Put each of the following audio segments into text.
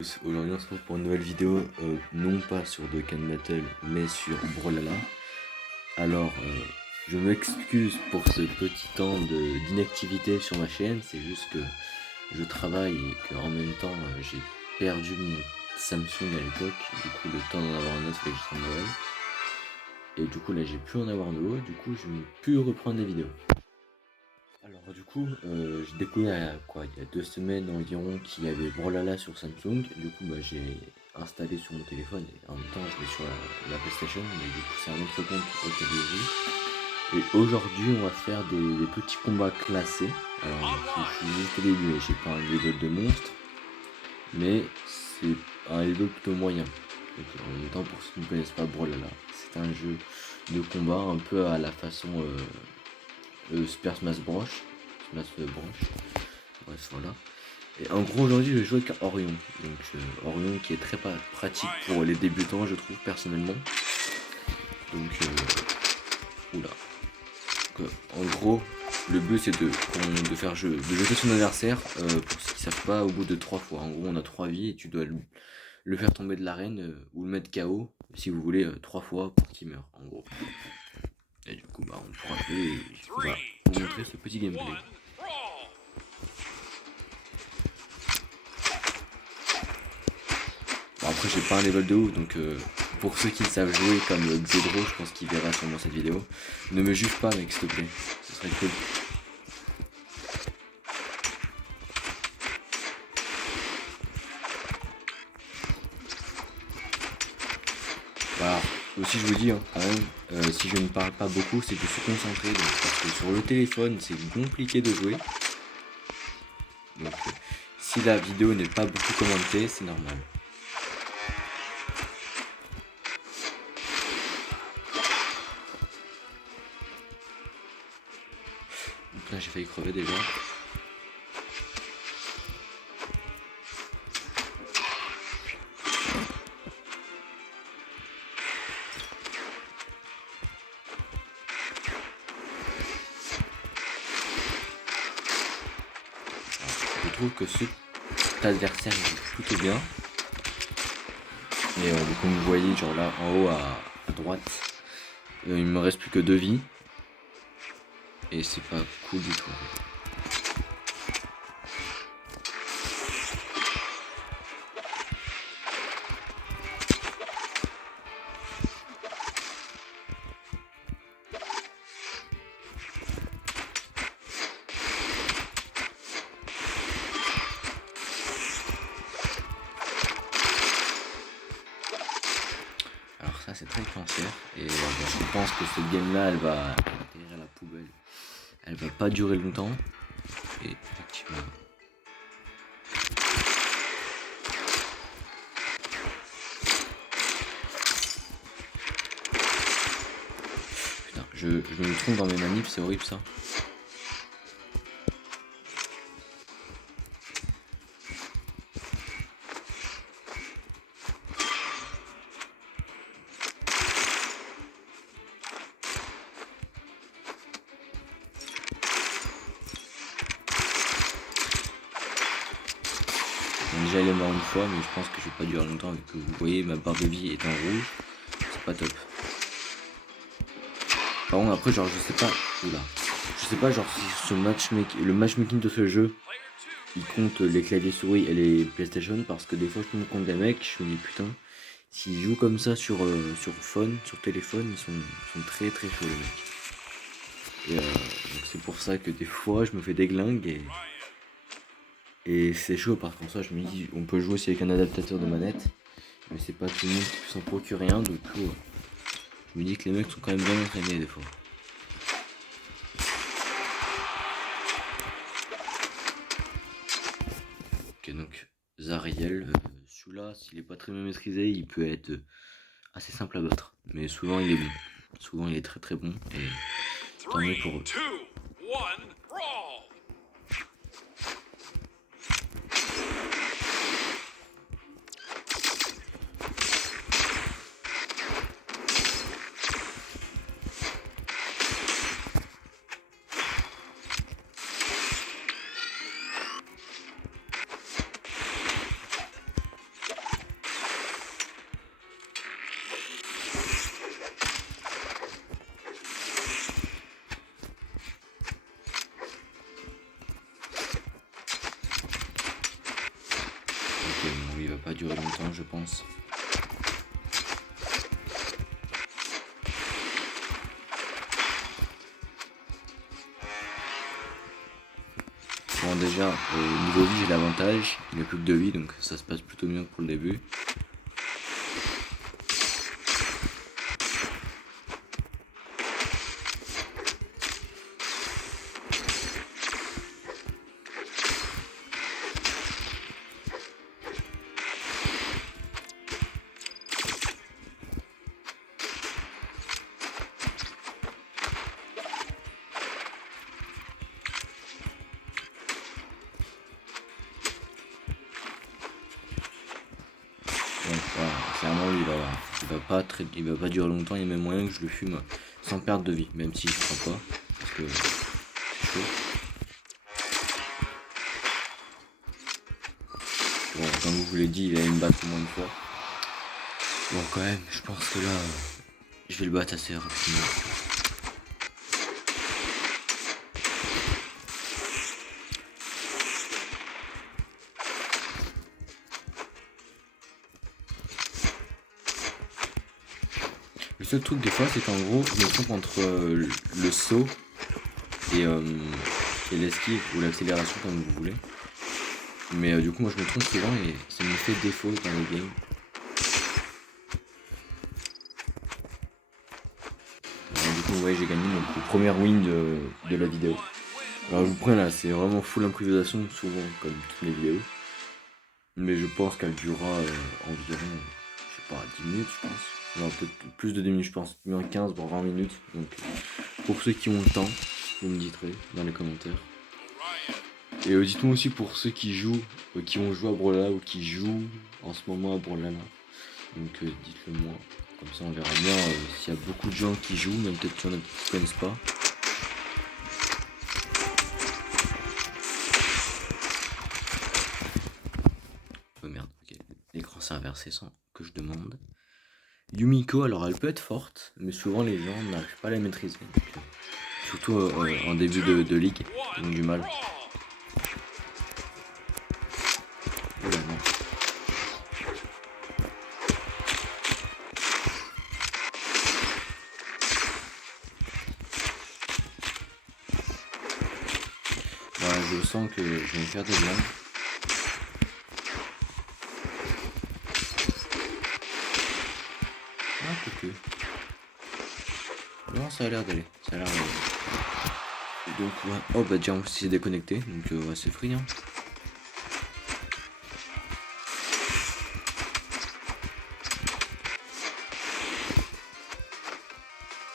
Aujourd'hui on se retrouve pour une nouvelle vidéo, non pas sur Dokkan Battle mais sur Brawlhalla. Alors je m'excuse pour ce petit temps d'inactivité sur ma chaîne, c'est juste que je travaille et qu'en même temps j'ai perdu mon Samsung à l'époque, du coup le temps d'en avoir un autre fait que je suis Noël. Et du coup là j'ai pu en avoir de haut, du coup je n'ai pu reprendre des vidéos. Alors du coup, j'ai découvert il y a 2 semaines environ qu'il y avait Brawlhalla sur Samsung. Du coup, j'ai installé sur mon téléphone et en même temps je l'ai sur la PlayStation, mais du coup c'est un autre compte auquel je joue. Et aujourd'hui, on va faire des petits combats classés. Alors, je suis juste au début, j'ai pas un level de monstre, mais c'est un level plutôt moyen. Donc en même temps, pour ceux qui ne connaissent pas Brawlhalla, c'est un jeu de combat un peu à la façon Super Smash Bros. Bref, voilà. Et en gros, aujourd'hui, je vais jouer avec Orion. Donc, Orion qui est très pratique pour les débutants, je trouve, personnellement. Donc, oula. Donc, en gros, le but c'est de jeter son adversaire. Pour ceux qui savent pas, au bout de 3 fois. En gros, on a 3 vies et tu dois le faire tomber de l'arène ou le mettre KO, si vous voulez, 3 fois pour qu'il meure, en gros. Et du coup, on pourra jouer et on va vous montrer ce petit gameplay. Bon, après, j'ai pas un level de ouf, donc pour ceux qui savent jouer comme Xedro, je pense qu'il verra sûrement cette vidéo. Ne me juge pas, mec, s'il te plaît. Ce serait cool. Voilà. Aussi, je vous dis, quand même, si je ne parle pas beaucoup, c'est de se concentrer. Donc, parce que sur le téléphone, c'est compliqué de jouer. Donc, si la vidéo n'est pas beaucoup commentée, c'est normal. Donc là, j'ai failli crever déjà. Je trouve que cet adversaire joue plutôt bien. Et comme vous voyez, genre là en haut à droite, il me reste plus que 2 vies. Et c'est pas cool du tout. Alors ça c'est très cancer. Et je pense que cette game là elle va atterrir à la poubelle. Elle va pas durer longtemps. Et effectivement. Putain, je me trompe dans mes manips, c'est horrible ça. Déjà il est mort une fois, mais je pense que je vais pas durer longtemps vu que vous voyez ma barre de vie est en rouge. C'est pas top. Par contre après genre je sais pas. Oula. Je sais pas genre si le matchmaking de ce jeu il compte les claviers souris et les PlayStation, parce que des fois je tombe contre des mecs, je me dis putain, s'ils jouent comme ça sur phone, sur téléphone, ils sont très très chauds les mecs. Et donc c'est pour ça que des fois je me fais déglingue et c'est chaud, parce qu'en soi je me dis on peut jouer aussi avec un adaptateur de manette, mais c'est pas tout le monde qui peut s'en procurer un, du coup je me dis que les mecs sont quand même bien entraînés des fois. Ok, donc Zariel, celui-là s'il est pas très bien maîtrisé il peut être assez simple à battre, mais souvent il est bon, souvent il est très très bon, et tant mieux pour eux. va pas durer longtemps, je pense. Bon, déjà, niveau vie, j'ai l'avantage. Il n'y a plus que 2 vies, donc ça se passe plutôt bien pour le début. Donc voilà, clairement lui il va pas durer longtemps, il y a même moyen que je le fume sans perdre de vie, même si je crois pas, parce que c'est chaud. Bon, comme je vous l'ai dit, il va me battre au moins une fois. Bon quand même, je pense que là, je vais le battre assez rapidement. Le seul truc des fois, c'est qu'en gros, je me trompe entre le saut et l'esquive ou l'accélération comme vous voulez. Mais du coup, moi je me trompe souvent et ça me fait défaut dans les games. Alors, du coup, vous voyez, j'ai gagné mon premier win de la vidéo. Alors, je vous prends là, c'est vraiment full improvisation, souvent comme toutes les vidéos. Mais je pense qu'elle durera environ, je sais pas, 10 minutes, je pense. Non, peut-être plus de 10 minutes, je pense. Bien 15 voire 20 minutes. Donc, pour ceux qui ont le temps, vous me direz dans les commentaires. Et dites-moi aussi pour ceux qui jouent, qui ont joué à Brawlhalla ou qui jouent en ce moment à Brawlhalla. Donc, dites-le moi. Comme ça, on verra bien s'il y a beaucoup de gens qui jouent, même peut-être qu'il y en a qui ne connaissent pas. Oh merde, ok. L'écran s'est inversé sans que je demande. Yumiko, alors elle peut être forte, mais souvent les gens n'arrivent pas à la maîtriser. Donc, surtout en début de ligue, ils ont du mal. Oh là, non. Voilà, je sens que je vais me faire des blagues. Ah, coucou. Non, ça a l'air d'aller. Ça a l'air d'aller. Donc, ouais. Oh, bah, déjà, en plus, c'est déconnecté. Donc, ouais, c'est free, hein.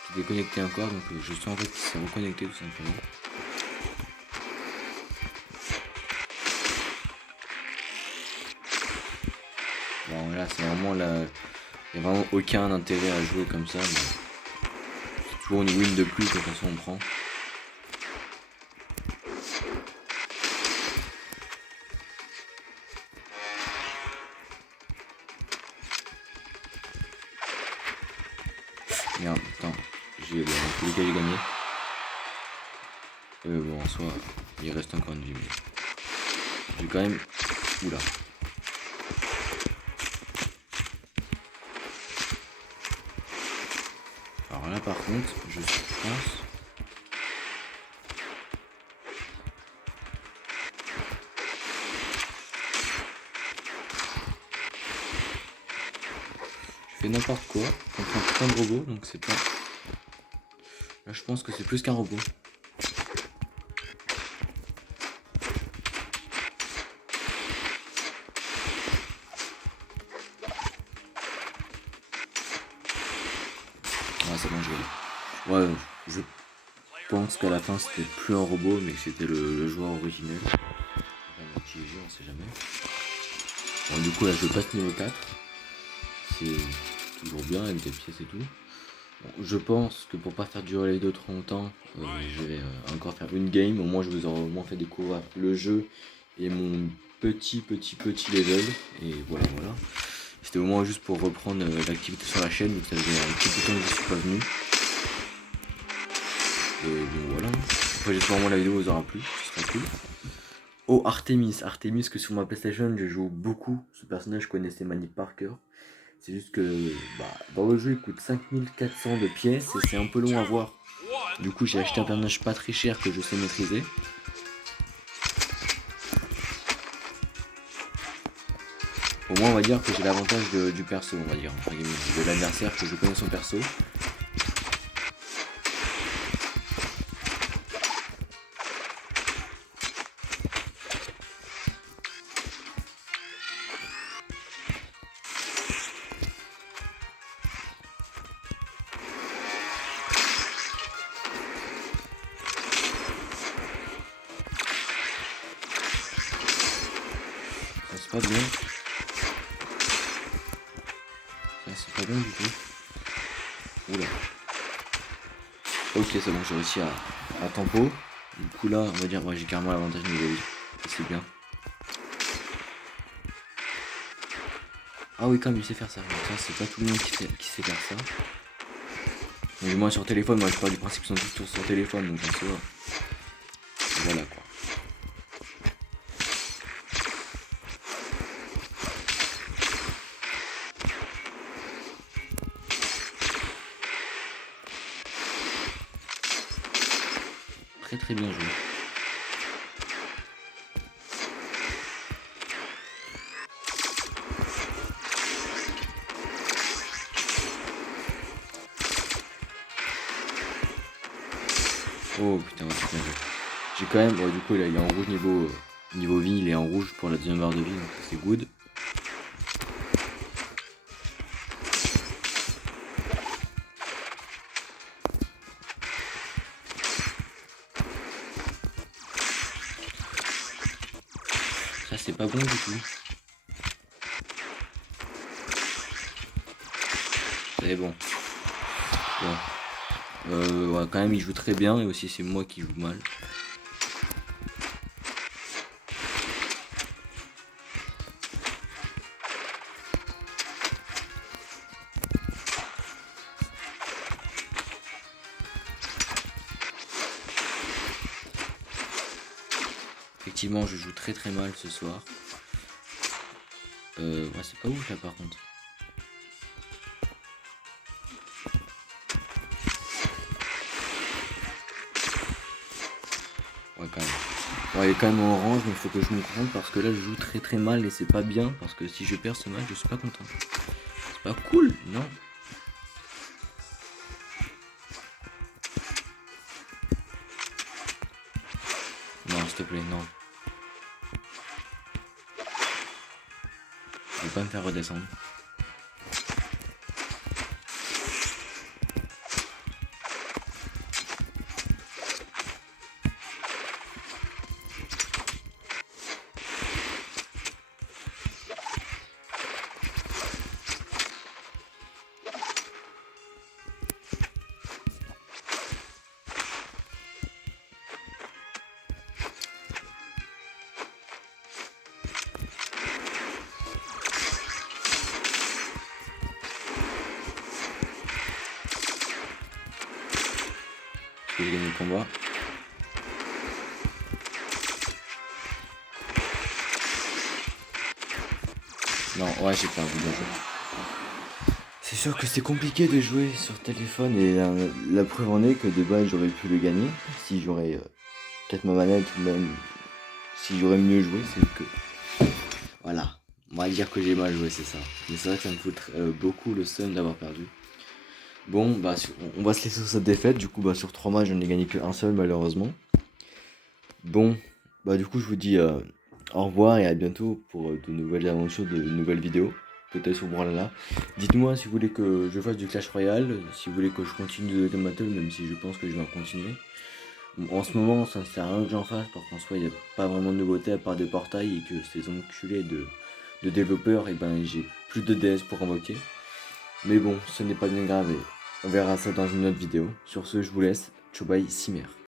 C'est déconnecté encore. Donc, je sens en fait qu'il s'est reconnecté tout simplement. Bon, là, c'est vraiment la. Il n'y a vraiment aucun intérêt à jouer comme ça. C'est toujours une win de plus que de toute façon on prend. Merde, attends. Dans tous les cas, j'ai gagné. Bon, en soi, il reste encore une vie. Mais j'ai quand même. Oula. Alors là, par contre, je pense. Je fais n'importe quoi contre un putain de robot, donc c'est pas. Là, je pense que c'est plus qu'un robot. Ah, c'est bon, je vais aller. Ouais, je pense qu'à la fin c'était plus un robot, mais que c'était le joueur originel. On on sait jamais. Bon, du coup, là, je passe niveau 4. C'est toujours bien avec des pièces et tout. Bon, je pense que pour pas faire durer la vidéo trop longtemps, je vais encore faire une game. Au moins, je vous aurai au moins fait découvrir le jeu et mon petit level. Et voilà. C'était au moins juste pour reprendre l'activité sur la chaîne, donc ça faisait un petit peu de temps que je suis pas venu. Et bon voilà. Après j'espère vraiment la vidéo vous aura plu, ce sera cool. Oh, Artemis que sur ma PlayStation je joue beaucoup. Ce personnage, je connaissais Manip par cœur. C'est juste que dans le jeu il coûte 5400 de pièces et c'est un peu long à voir. Du coup j'ai acheté un personnage pas très cher que je sais maîtriser. Au moins on va dire que j'ai l'avantage du perso, on va dire, entre guillemets, de l'adversaire, que je connais son perso. Ça c'est pas bien. Ça c'est pas bien du tout. Oula. Ok, c'est bon, j'ai réussi à tempo. Du coup là, on va dire, j'ai carrément l'avantage niveau vie. C'est bien. Ah oui, quand même, il sait faire ça. Donc ça, c'est pas tout le monde qui sait faire ça. Mais moi sur téléphone, moi je pars du principe qu'ils sont tous sur téléphone, donc en soi. Voilà quoi. Très très bien joué. Oh putain, ouais, c'est bien joué. J'ai quand même, du coup là il est en rouge niveau vie, il est en rouge pour la deuxième barre de vie, donc c'est good. Ça c'est pas bon du tout. C'est bon. Ouais, quand même il joue très bien et aussi c'est moi qui joue mal. Effectivement je joue très très mal ce soir. Ouais, c'est pas ouf là par contre. Ouais quand même. Ouais, il est quand même en orange, mais il faut que je me concentre parce que là je joue très très mal et c'est pas bien parce que si je perds ce match je suis pas content. C'est pas cool, non. Non, s'il te plaît, non. Je vais pas me faire redescendre. Je vais gagner le combat. Non, ouais, j'ai perdu, bien joué. C'est sûr que c'est compliqué de jouer sur téléphone et la preuve en est que de base j'aurais pu le gagner si j'aurais peut-être ma manette ou même si j'aurais mieux joué, c'est que voilà, on va dire que j'ai mal joué, c'est ça. Mais c'est vrai que ça me fout beaucoup le seum d'avoir perdu. Bon, on va se laisser sur cette défaite. Du coup, sur 3 matchs, je n'ai gagné qu'un seul, malheureusement. Bon, du coup, je vous dis au revoir et à bientôt pour de nouvelles aventures, de nouvelles vidéos. Peut-être sur Brawlhalla. Dites-moi si vous voulez que je fasse du Clash Royale, si vous voulez que je continue de Game Battle, même si je pense que je vais en continuer. Bon, en ce moment, ça ne sert à rien que j'en fasse, parce qu'en soi, il n'y a pas vraiment de nouveauté à part des portails et que ces enculés de développeurs, et j'ai plus de DS pour invoquer. Mais bon, ce n'est pas bien grave et on verra ça dans une autre vidéo. Sur ce, je vous laisse. Ciao bye, Cimer.